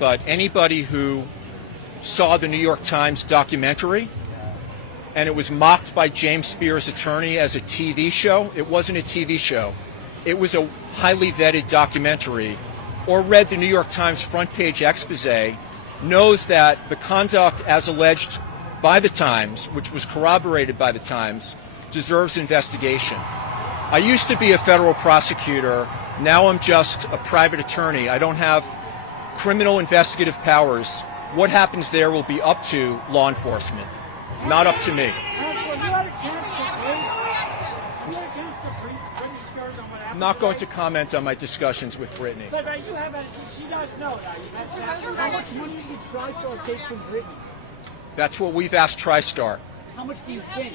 But anybody who saw the New York Times documentary and it was mocked by James Spears' attorney as a TV show, it wasn't a TV show. It was a highly vetted documentary, or read the New York Times front page expose, knows that the conduct as alleged by the Times, which was corroborated by the Times, deserves investigation. I used to be a federal prosecutor. Now I'm just a private attorney. I don't have criminal investigative powers. What happens there will be up to law enforcement, not up to me. I'm not going to comment on my discussions with Britney. But you have she does know that. How much money did TriStar take from Britney? That's what we've asked TriStar. How much do you think?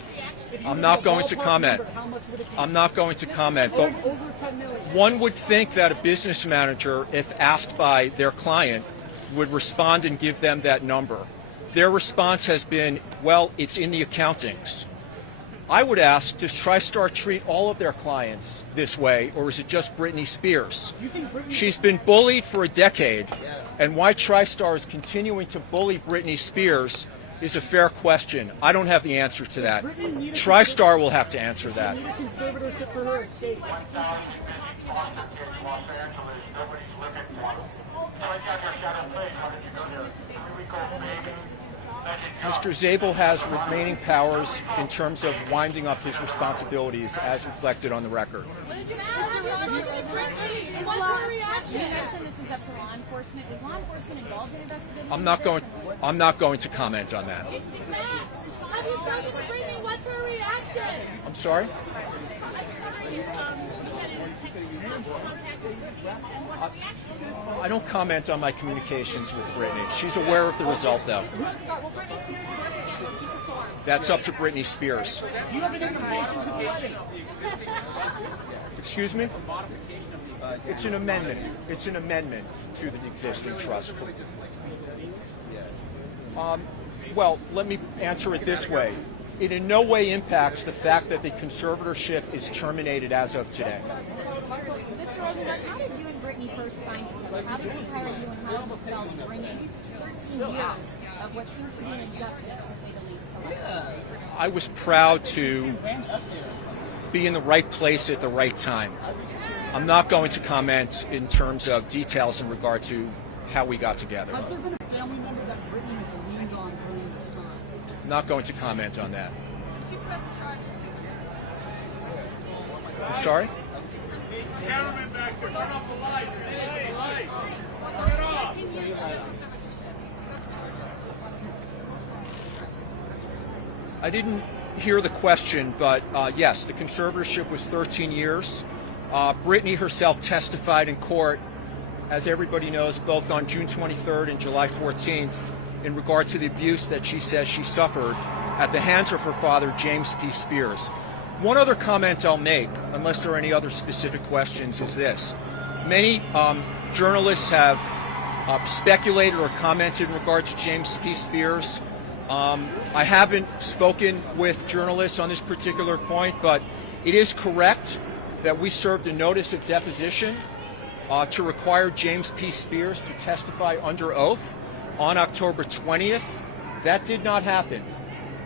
I'm not going to comment. I'm not going to comment. But one would think that a business manager, if asked by their client, would respond and give them that number. Their response has been, well, it's in the accountings. I would ask, does TriStar treat all of their clients this way, or is it just Britney Spears? She's been bullied for a decade, and why TriStar is continuing to bully Britney Spears is a fair question. I don't have the answer to that. TriStar will have to answer that. Conservatorship for her estate. Mr. Zabel has remaining powers in terms of winding up his responsibilities as reflected on the record. What's her reaction? You mentioned this is up to law enforcement. Is law enforcement involved in investigating? I'm not going to comment on that. Matt, have you spoken to Britney? What's her reaction? I'm sorry? I don't comment on my communications with Britney. She's aware of the result, though. That's up to Britney Spears. Excuse me? It's an amendment. It's an amendment to the existing trust. Well, let me answer it this way. It in no way impacts the fact that the conservatorship is terminated as of today. Mr. Rosenberg, how did you and Britney first find each other? How did she hire you, and how did it felt bringing 13 years of what seems to be an injustice, to say the least, to life? I was proud to be in the right place at the right time. I'm not going to comment in terms of details in regard to how we got together. Has there been a family member that Britney has leaned on during this time? I'm not going to comment on that. I'm sorry? Cameraman back there, turn off the lights. Hey, lights. Turn it off. I didn't hear the question, but yes, the conservatorship was 13 years. Britney herself testified in court, as everybody knows, both on June 23rd and July 14th, in regard to the abuse that she says she suffered at the hands of her father, James P. Spears. One other comment I'll make, unless there are any other specific questions, is this. Many journalists have speculated or commented in regard to James P. Spears. I haven't spoken with journalists on this particular point, but it is correct that we served a notice of deposition to require James P. Spears to testify under oath on October 20th. That did not happen.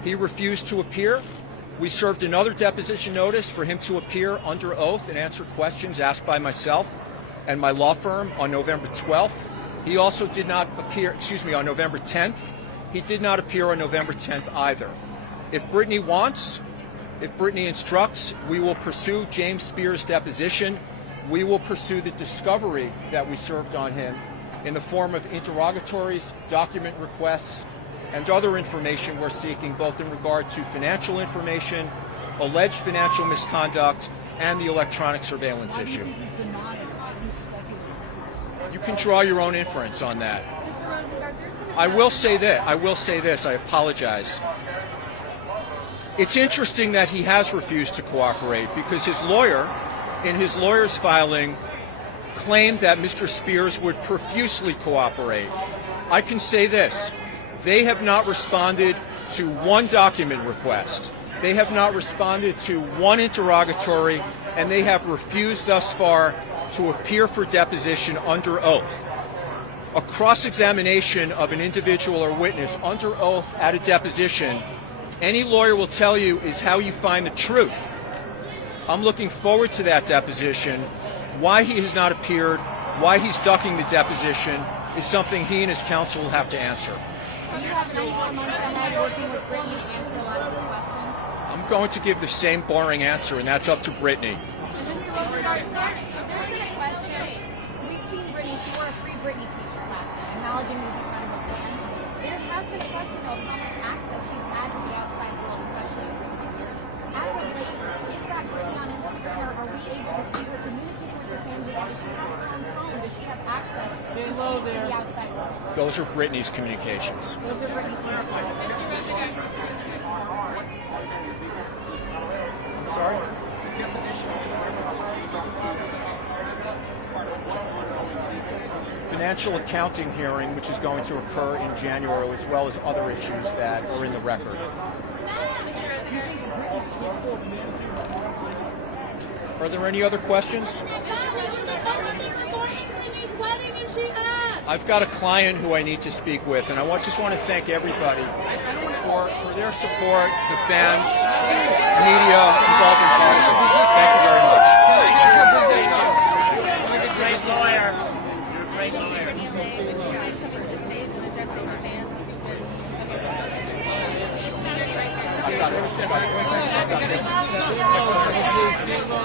He refused to appear. We served another deposition notice for him to appear under oath and answer questions asked by myself and my law firm on November 12th. He also did not appear, on November 10th. He did not appear on November 10th either. If Britney wants, if Britney instructs, we will pursue James Spears' deposition. We will pursue the discovery that we served on him in the form of interrogatories, document requests, and other information we're seeking, both in regard to financial information, alleged financial misconduct, and the electronic surveillance issue. You can draw your own inference on that. I will say this, I apologize. It's interesting that he has refused to cooperate, because his lawyer, in his lawyer's filing, claimed that Mr. Spears would profusely cooperate. I can say this. They have not responded to one document request. They have not responded to one interrogatory, and they have refused thus far to appear for deposition under oath. a cross-examination of an individual or witness under oath at a deposition, any lawyer will tell you, is how you find the truth. I'm looking forward to that deposition. Why he has not appeared, why he's ducking the deposition, is something he and his counsel will have to answer. You have 94 months ahead working with Britney to answer a lot of these questions. I'm going to give the same boring answer, and that's up to Britney. And Mr. Rosenberg, there's been a question. We've seen Britney, she wore a Free Britney t-shirt last night, acknowledging these incredible fans. There has been a question, though, of how much access she's had to the outside world, especially in recent years. As of late, is that Britney on Instagram, or are we able to see her communicating with her fans again? Does she have her own phone? Does she have access to the outside world? Those are Britney's communications. Those are Britney's communications. I'm sorry? Financial accounting hearing, which is going to occur in January, as well as other issues that are in the record. Are there any other questions? I've got a client who I need to speak with, and I just want to thank everybody for their support, the fans, media involved in part of it. Thank you very much. You're a great lawyer. You're a great lawyer.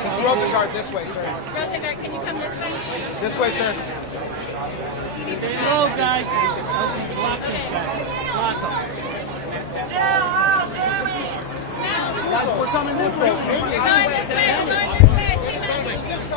Mr. Rosenberg, this way, sir. Rosenberg, can you come this way? This way, sir. Slow, guys. Block these guys. Block them. Guys, we're coming this way. We're going this way.